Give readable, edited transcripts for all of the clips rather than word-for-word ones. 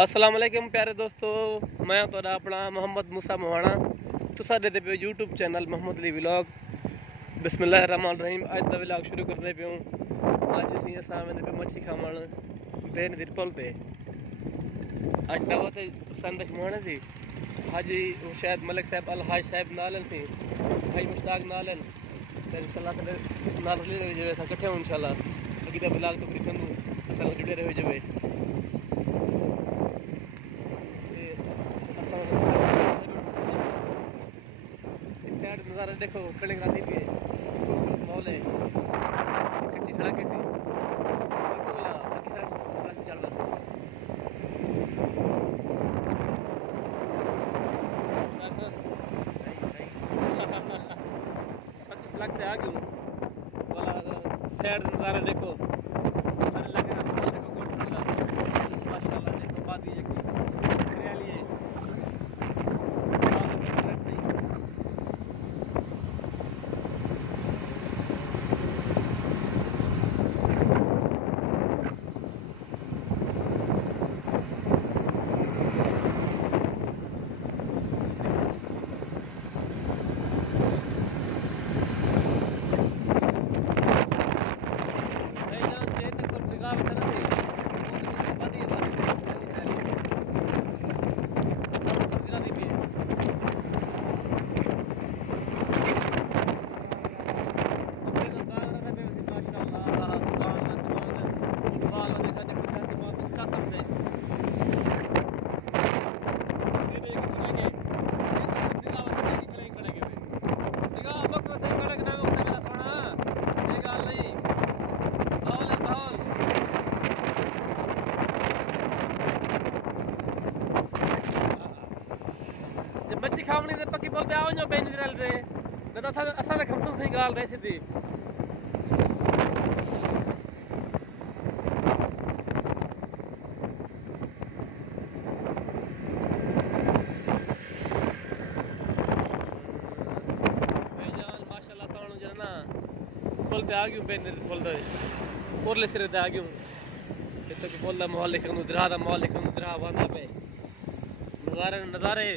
अस्सलाम वालेकुम प्यारे दोस्तों, मैं तुहाडा अपना मोहम्मद मूसा मोहाना। तुसा देखते पे YouTube channel Mohammad Ali vlog. बिस्मिल्लाहिर्रहमानिर्रहीम। अज का व्लॉग शुरू करते पे हूँ। अज असीं असां वेंदे पे मच्छी खावण बेनज़ीर पुल ते। अज दावत संदश मोहाने थी। हाजी शायद मलिक साहब अल हाज साहब नालन थी, भाई मुश्ताक नालन। इंशाल्लाह नाल जो कट्ठे हूँ इंशाल्लाह अगले व्लॉग तो पूरी कंदू असां जुड़े रहो जवे। नज़ारा देखो, कड़े राती भी है, खूबसूरत मॉल है, कच्ची सड़कें थी, सड़क चल रहा लगता है आगे वाला सैड नज़ारा देखो, माशाल्लाह देखो वादी यकी हरियाली है। मच्छी खावनी ते पक्की बोलते आओ जो बेन दिरल रे न तो असा ते खमसू सही गाल दे सीधी। भाईजान माशाल्लाह साणो जना बोलते आ गयो बेन बोलते ओरले सिरे ते आ गयो इतो के बोलदा माहौल लिखनु दरा दा माहौल लिखनु दरा वांदा पे नजारे नजारे।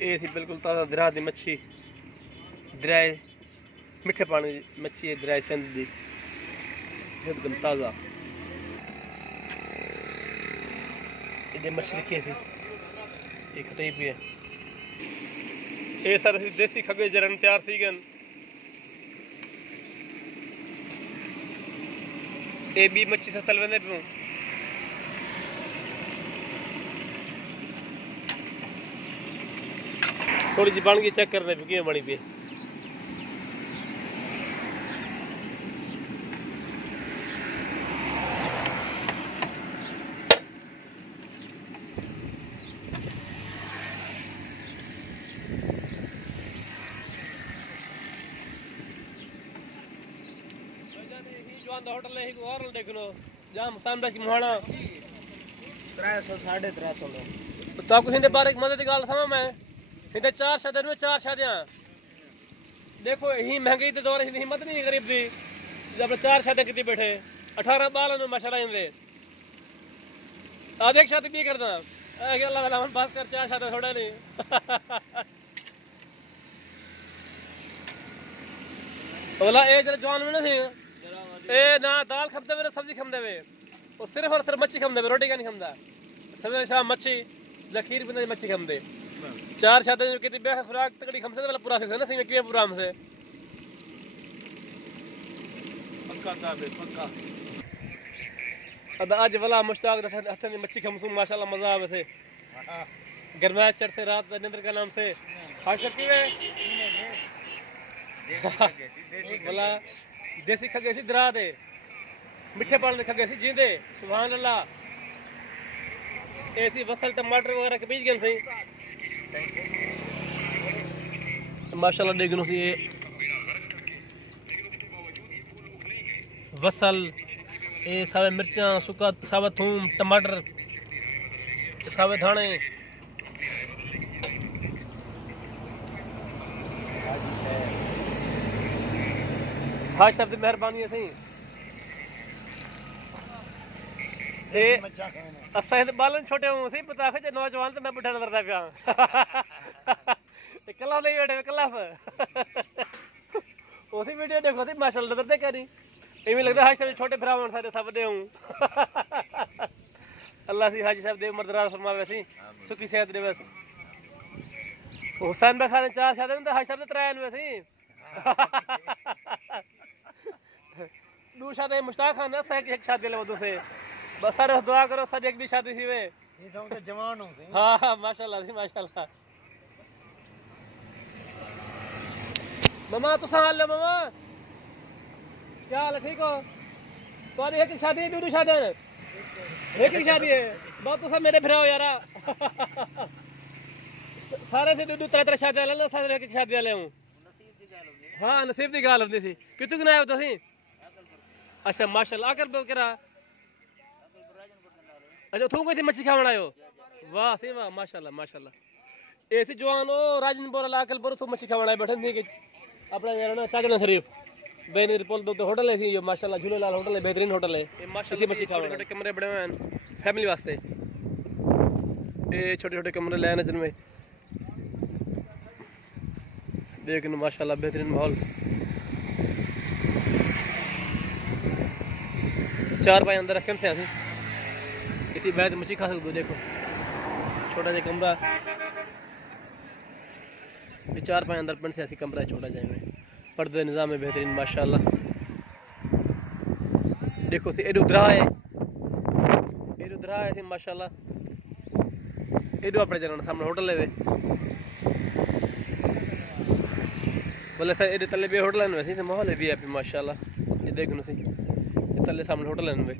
ये थी बिल्कुल ताज़ा दरा दी मच्छी, दरिया मिठे पानी मच्छी है, दरिया सिंध दी एकदम ताज़ा। ये मच्छी लिखी थी ये खटई पी है। ये सर देसी खगे जरन तैयार थी गन। ये बी मच्छी से तल वेंदे पियूं। थोड़ी जी बन गई चेक करने पे किवें बनी पई। होटल है एक और देखनो जहां मुसांदा की मोहाना 300 350 तो आपको हिंदे बारे मदद की गाल समझ मैं हिंदे चार शादियां में चार शादियां देखो ही महंगाई के दौर ही हिम्मत नहीं गरीब दी जब चार शादियां कितनी बैठे 18 बाल माशाल्लाह इंदे आज एक शादी भी करदा अल्लाह वाला हम पास कर चार शादियां थोड़ा नहीं। बोला ए जरा जवान में ना थी ए ना दाल खमदे वे सब्जी खमदे वे वो सिर्फ और सिर्फ मच्छी खमदे वे रोटी का नहीं खमदा। सवेरे शाम मच्छी जखीर भी मच्छी खमदे चार शादी जो कितनी बेह खुराक तकड़ी खमसे वाला पूरा से ना सही में किए पूरा हमसे पक्का का बे पक्का अदा आज वाला मुश्ताक हथन मच्छी खमसू माशाल्लाह मजा आवे से गरमाश चढ़ से रात निंद्र का नाम से हाथ सकती वे बोला देसी खगे सी दरा दे मिठे पानी खगे सी जींदे सुभान अल्लाह। ऐसी फसल टमाटर वगैरह के बीज गए सही माशाल्लाह देखो सी ये वसल ये सावे मिर्चा सुका सावा थूम टमाटर सावे धाने हां शब्द मेहरबानी है सही ते असा ते बालन छोटे हूं सही पता है नौजवान तो मैं बुढ़ा नजर पिया कला नहीं बैठे कला उसी वीडियो देखो सी माशाल्लाह नजर दे करी इवें लगता हाजी साहब छोटे भरावन सारे सब दे हूं अल्लाह सी हाजी साहब दे उम्र दराज फरमावे सी सुखी सेहत दे बस हुसैन भाई खाने चार शादी तो हाजी साहब दे त्रायन में सी दो शादी मुश्ताक खान ना सह एक शादी ले वो से बस सारे दुआ करो सारी एक भी शादी थी वे ये तो जवान हो सी हां माशाल्लाह सी माशाल्लाह ममा तुसा हाल ममा क्या हाल है ठीक हो तुम्हारी एक शादी है दूसरी शादी है एक ही शादी है बहुत तो सब मेरे फिर यारा सारे थे दो तरह तरह शादी वाले सारे एक शादी वाले हूं हाँ नसीब की गाल होती थी कितने दिन आए हो तुसी अच्छा माशाल्लाह आकर बोल करा अच्छा तू कोई थी मच्छी खावन आयो वाह सी वाह माशाल्लाह माशाल्लाह ऐसी जवान हो राजन बोला आकल पर तू मच्छी खावन आए बैठे थी कि अपना यार ना चागना शरीफ बेनर पोल दो होटल है ये माशाल्लाह झूलेलाल होटल है बेहतरीन होटल है ये माशाल्लाह मच्छी खावन छोटे कमरे बड़े हुए हैं फैमिली वास्ते ये छोटे छोटे कमरे लेने जिनमें देखने माशाल्लाह बेहतरीन माहौल 4 पाए अंदर रखे थे असि कितनी बैठ मच्छी खा सकते हो देखो छोटा सा कमरा ये 4 पाए अंदर बन से ऐसी कमरा है छोटा जाए पर्दे निज़ाम है बेहतरीन माशाल्लाह देखो सी एडो दरा है सी माशाल्लाह एडो अपने जगह सामने होटल है वे बोले सर एडे तले भी होटल है वैसे तो माहौल है वीआईपी माशाल्लाह ये देखो सी ये तले सामने होटल है वे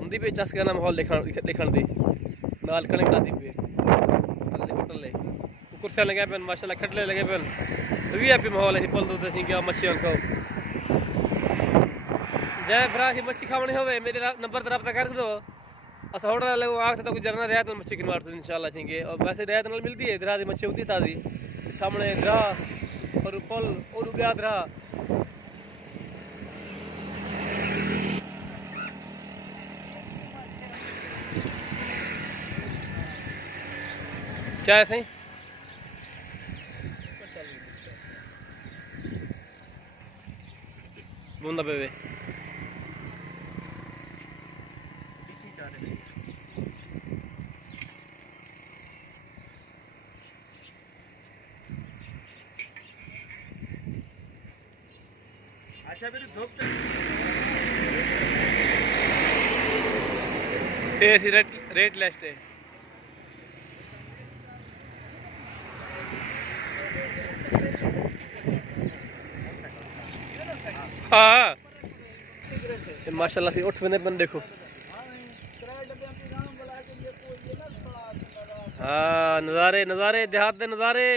हमदी पे चस का माहौल देखण दी नाल कणक दी पे तले होटल है कुर्सियां लगे पे माशाल्लाह खटले लगे पे वीआईपी माहौल है पल दो थी क्या मच्छी खाओ जय भरा ही मच्छी खावनी होवे मेरे नंबर पर रब्ता कर दो अस होटल वाले को आख तो कुछ जरना रियायत मच्छी की मारते इंशाल्लाह थेंगे और वैसे रियायत नाल मिलती है दरा दी मच्छी होती ताजी सामने दरा और पल और गया दरा क्या है सही बूंदा पे अच्छा मेरे धूप रेट लिस्ट है हाँ माशाल्लाह से उठ बंदे बन देखो हाँ नज़ारे नज़ारे देहात दे नज़ारे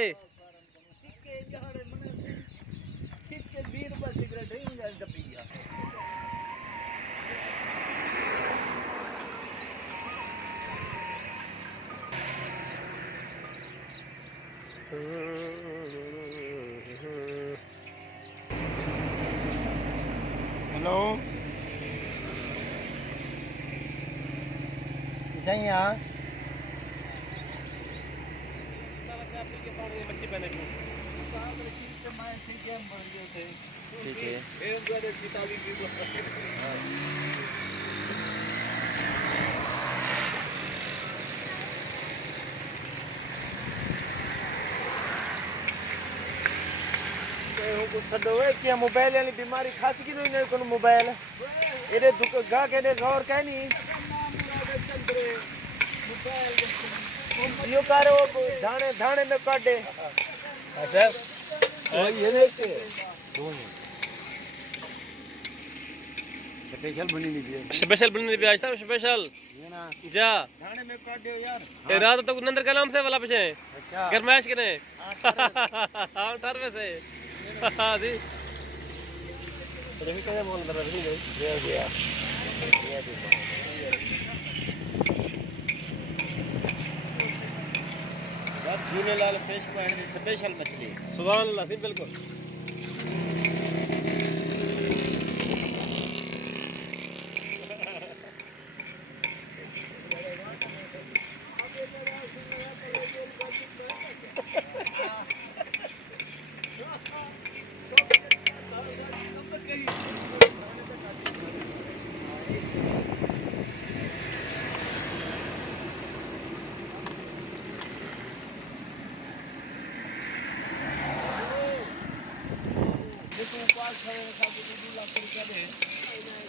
हेलो इधर ही आ ठीक है क्या मोबाइल वाली बीमारी खास की नहीं को मोबाइल एरे गा के गौर कहनी यो करो धाने धाने में काटे अच्छा ये देखते स्पेशल बनी नहीं है स्पेशल बनने भी आज था स्पेशल ये ना जा खाने में काट दो यार ए रात तो नंदर का नाम से वाला पीछे अच्छा गरमाइश करे हां 18 से हां जी रही कैसे बोल रहा रही गई गया यार झूलेलाल फिश पॉइंट की स्पेशल मछली सुभान अल्लाह सी बिल्कुल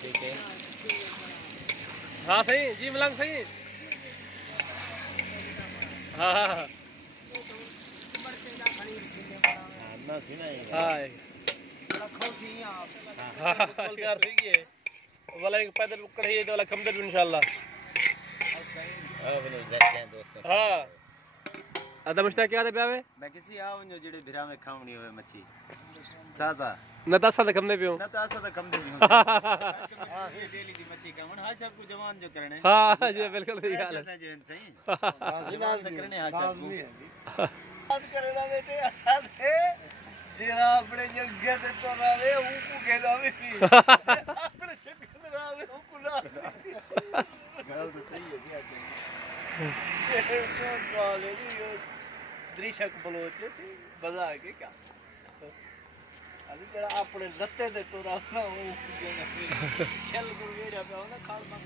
ठीक है हाँ सही जी मलंग सही हाँ हाँ ना सुना है हाँ हाँ यार ठीक है वाला एक पैदल कढ़ाई है तो वाला कम दर इंशाल्लाह हाँ अदा मुश्ताक क्या था प्यावे मैं किसी आओ जो जेड़े भिरा में खावनी होवे मच्छी ताजा न तासा तो कम दे पियो ना ताजा तो कम दे हां ये डेली की मच्छी खावन हां सब को जवान जो करने हाँ जी बिल्कुल सही हाल है जो सही जवान तो करने हां सब को बात करना बेटे आधे जेरा अपने जगह ते तो रावे ऊको खेलावे थी अपने जगह ते रावे ऊको ना गल तो सही है ये तो गाले ये दृश्य बलोचे से बजा के क्या अभी तेरा अपने लत्ते दे तो रावना वो खेल को वेड़ा पे ना खाल मा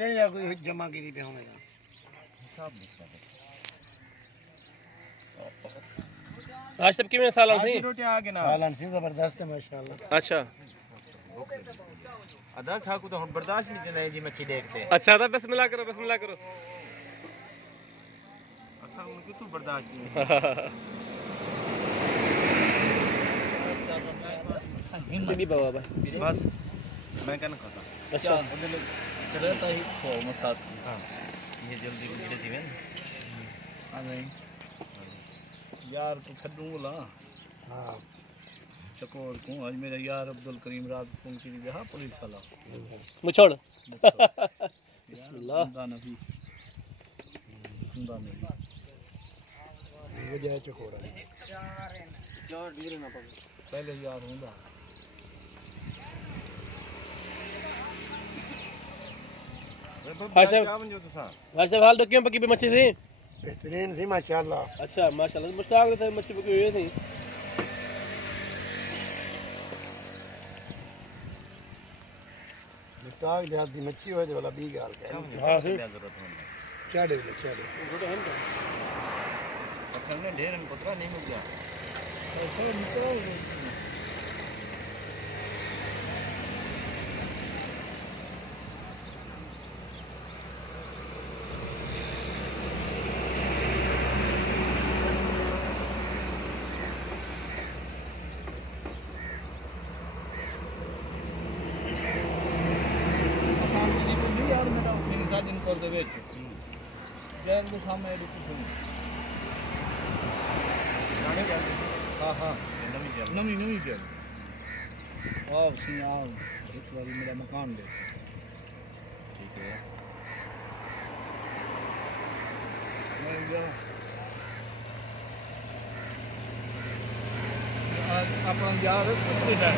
गणिया कोई जमा की पे होंगे हिसाब आज तक कितने साल थी रोटी आगे ना सालन से जबरदस्त है माशाल्लाह अच्छा आधा छाकू तो हम बर्दाश्त नहीं जने जी मच्छी देखते अच्छा था बिस्मिल्लाह करो असा उनको तो बर्दाश्त नहीं हिंदी बाबा भाई बस मैं क्या खाता अच्छा रहता ही खो मसाद हां ये जल्दी जल्दी में आ नहीं यार को छडूंगा हां चकोर को आज मेरा यार अब्दुल करीम रात फोन की जहां पुलिस वाला मुछोड़ बिस्मिल्लाह नबी ये जाए चकोरा चार डिग्री ना पहले यार होंदा अच्छा हाल तो क्यों पकी पे मच्छी थी बेहतरीन थी माशाल्लाह अच्छा माशाल्लाह मुश्ताक थे मच्छी पकी हुई थी मुश्ताक जात दी मच्छी हो जो वाला 20 गाल का हां सही क्या दे अच्छा ने ढेर में पत्रा नहीं मिल गया de vecchio. Geldi सामने कुछ नहीं। गाने geldi। हाँ हाँ। नमी geldi। आओ सी आओ। एक बारी मेरा मकान दे। ठीक है। मैं जा। आज अपन यार सुनते हैं।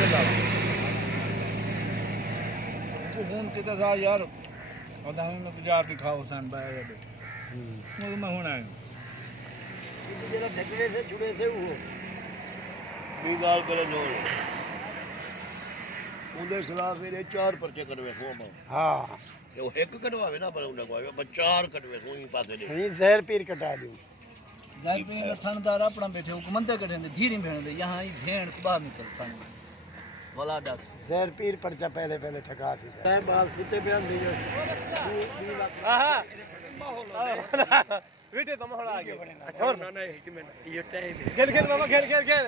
ये ला। फोन ते ता यार और दाने में गुजार भी खाओ सन बाय दे मुझे मैं होना है जेड़ा ढकड़े से छुड़े से वो भी गाल पहले नो उनके खिलाफ मेरे 4 पर्चे करवे सो मैं हां वो एक कटवावे ना पर उन्हें कोई पर 4 कटवे सो ही पासे दे नहीं जहर पीर कटा दूं जहर पीर थानेदार अपना बैठे हुकमंदे कटे दे धीरी भेण दे यहां ही भेण बाहर निकल पानी वाला दस जहर पीर पर्चा पहले पहले ठका थी मैं बात सुते बयान दियो हां वीडियो तो मोहड़ा आ गया अच्छा और ना एक मिनट ये टाइम खेल खेल मामा खेल खेल खेल